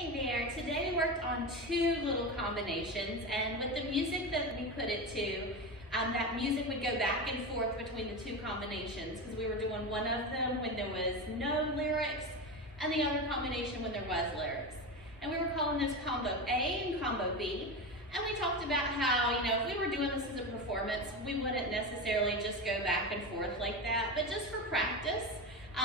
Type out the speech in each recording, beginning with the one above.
Hey there, today we worked on two little combinations, and with the music that we put it to, that music would go back and forth between the two combinations because we were doing one of them when there was no lyrics and the other combination when there was lyrics. And we were calling this combo A and combo B. And we talked about how, if we were doing this as a performance, we wouldn't necessarily just go back and forth like that, but just for practice.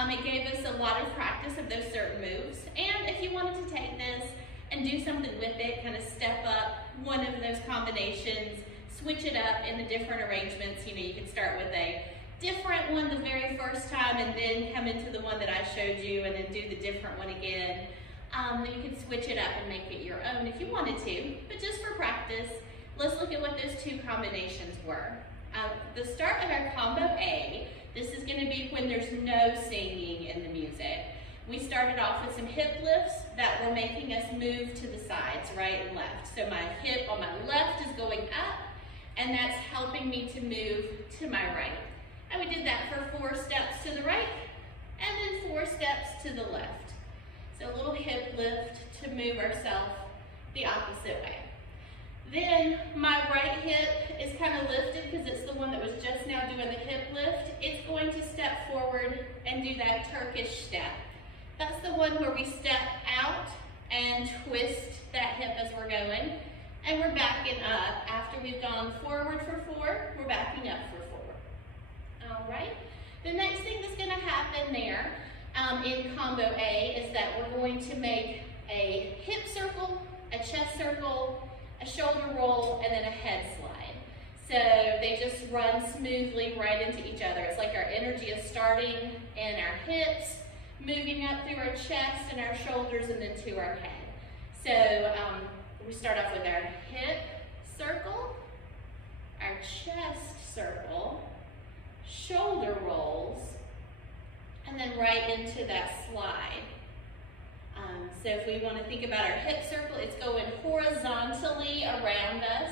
It gave us a lot of practice of those certain moves. And if you wanted to take this and do something with it, kind of step up one of those combinations, switch it up in the different arrangements, you could start with a different one the very first time and then come into the one that I showed you and then do the different one again. You could switch it up and make it your own if you wanted to, but just for practice, let's look at what those two combinations were. The start of our combo A, this is going to be when there's no singing in the music. We started off with some hip lifts that were making us move to the sides, right and left. So my hip on my left is going up, and that's helping me to move to my right. And we did that for 4 steps to the right, and then 4 steps to the left. So a little hip lift to move ourselves the opposite way. Then my right hip is kind of lifted because it's the one that was just now doing the hip lift. It's going to step forward and do that Turkish step. That's the one where we step out and twist that hip as we're going. And we're backing up. After we've gone forward for 4, we're backing up for 4. All right. The next thing that's going to happen there in combo A is that we're going to make a hip circle, a chest circle, a shoulder roll, and then a head slide. So they just run smoothly right into each other. It's like our energy is starting in our hips, moving up through our chest and our shoulders, and then to our head. So we start off with our hip circle, our chest circle, shoulder rolls, and then right into that slide. So if we want to think about our hip circle, it's going horizontally around us.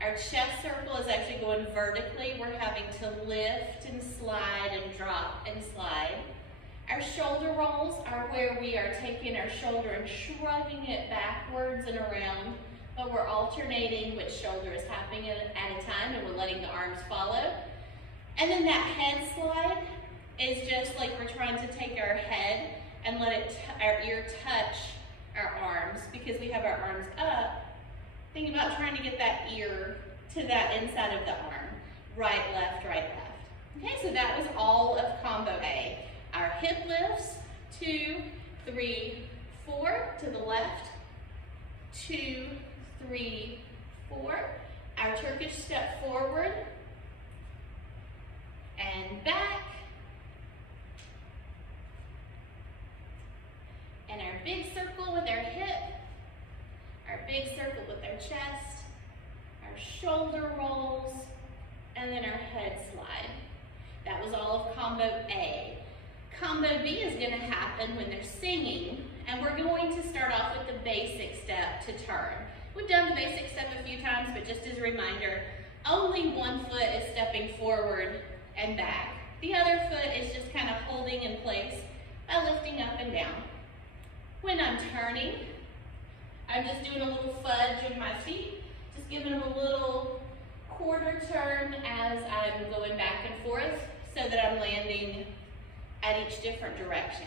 Our chest circle is actually going vertically. We're having to lift and slide and drop and slide. Our shoulder rolls are where we are taking our shoulder and shrugging it backwards and around, but we're alternating which shoulder is happening at a time, and we're letting the arms follow. And then that head slide is just like we're trying to take our head and let our ear touch our arms because we have our arms up. Think about trying to get that ear to that inside of the arm. Right, left, right, left. Okay, so that was all of combo A. Our hip lifts, 2, 3, 4 to the left, 2, 3, 4. Our Turkish step forward and back. And our big circle with our hip, our big circle with our chest, our shoulder rolls, and then our head slide. That was all of combo A. Combo B is going to happen when they're singing, and we're going to start off with the basic step to turn. We've done the basic step a few times, but just as a reminder, only one foot is stepping forward and back. The other foot is just kind of holding in place by lifting up and down. When I'm turning, I'm just doing a little fudge in my feet, just giving them a little quarter turn as I'm going back and forth so that I'm landing at each different direction.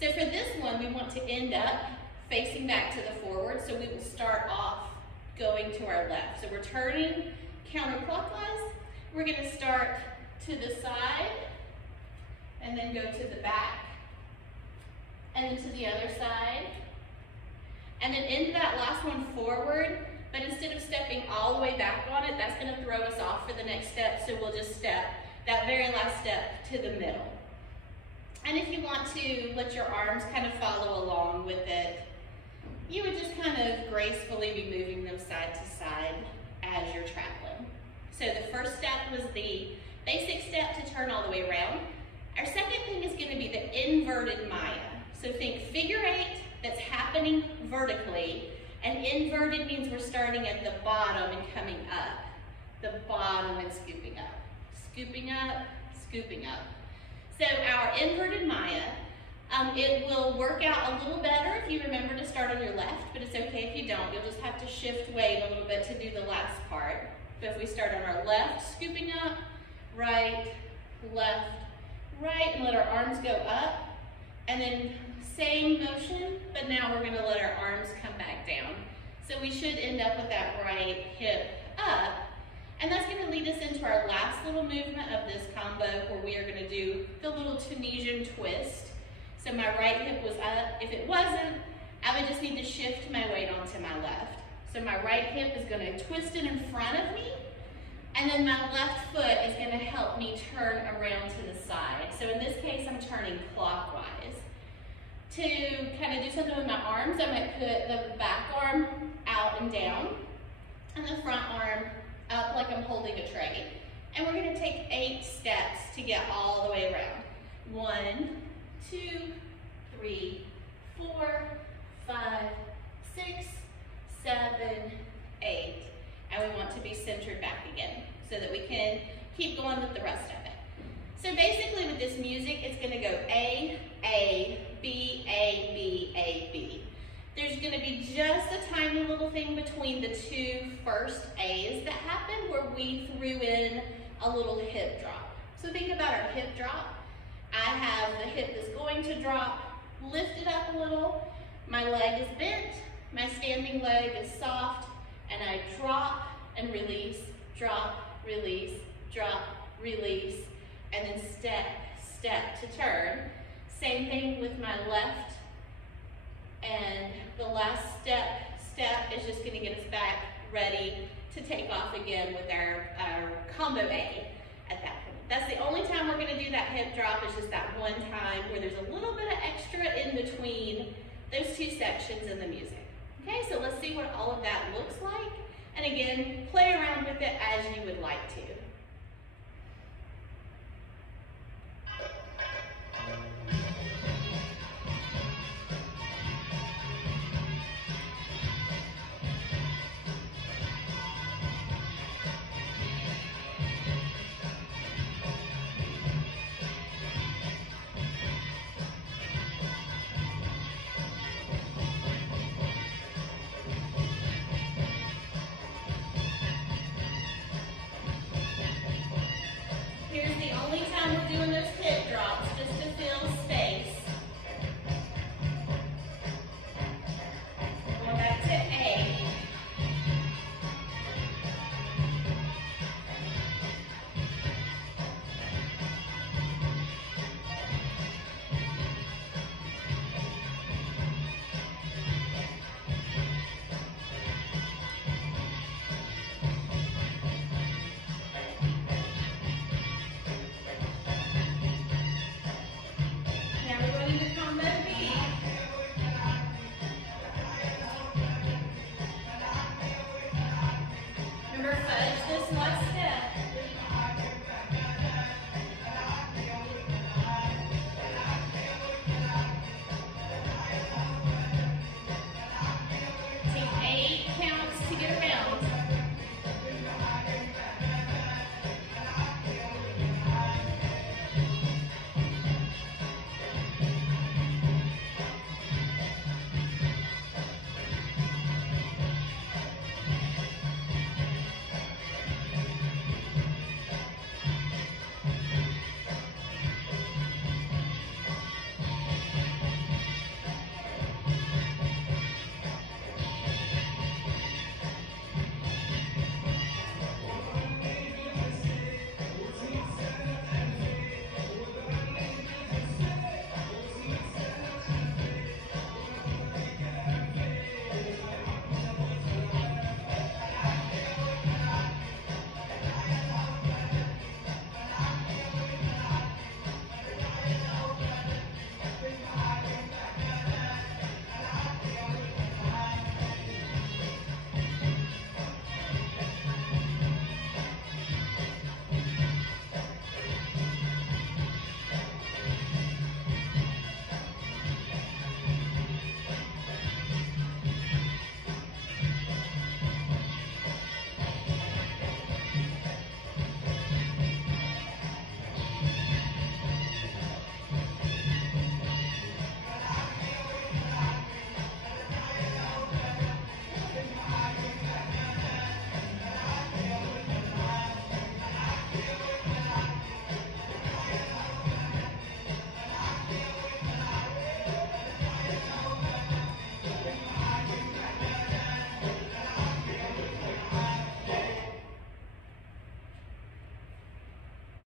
So for this one, we want to end up facing back to the forward, so we will start off going to our left. So we're turning counterclockwise. We're going to start to the side and then go to the back, and then to the other side, and then into that last one forward, but instead of stepping all the way back on it, that's going to throw us off for the next step, so we'll just step that very last step to the middle. And if you want to let your arms kind of follow along with it, you would just kind of gracefully be moving them side to side as you're traveling. So the first step was the basic step to turn all the way around. Our second thing is going to be the inverted Maya. So think figure 8 that's happening vertically, and inverted means we're starting at the bottom and coming up. The bottom and scooping up. Scooping up, scooping up. So our inverted Maya, it will work out a little better if if you remember to start on your left, but it's okay if you don't. You'll just have to shift weight a little bit to do the last part. But if we start on our left, scooping up, right, left, right, and let our arms go up. And then same motion, but now we're gonna let our arms come back down. So we should end up with that right hip up. And that's gonna lead us into our last little movement of this combo where we are gonna do the little Tunisian twist. So my right hip was up. If it wasn't, I would just need to shift my weight onto my left. So my right hip is gonna twist it in front of me, and then my left foot is gonna help me turn around to the side. So in this case, I'm turning clockwise. To kind of do something with my arms, I might put the back arm out and down, and the front arm up like I'm holding a tray. And we're gonna take 8 steps to get all the way around. 1, 2, 3, 4, 5, 6, 7, 8. And we want to be centered back again so that we can keep going with the rest of it. So basically with this music, it's gonna go A, B, A, B, A, B. There's gonna be just a tiny little thing between the 2 first A's that happened where we threw in a little hip drop. So think about our hip drop. I have the hip that's going to drop, lift it up a little, my leg is bent, my standing leg is soft, and I drop and release, drop, release, drop, release, and then step, step to turn. Same thing with my left, and the last step is just gonna get us back ready to take off again with our combo A at that point. That's the only time we're gonna do that hip drop, is just that one time where there's a little bit of extra in between those 2 sections in the music. Okay, so let's see what all of that looks like. And again, play around with it as you would like to.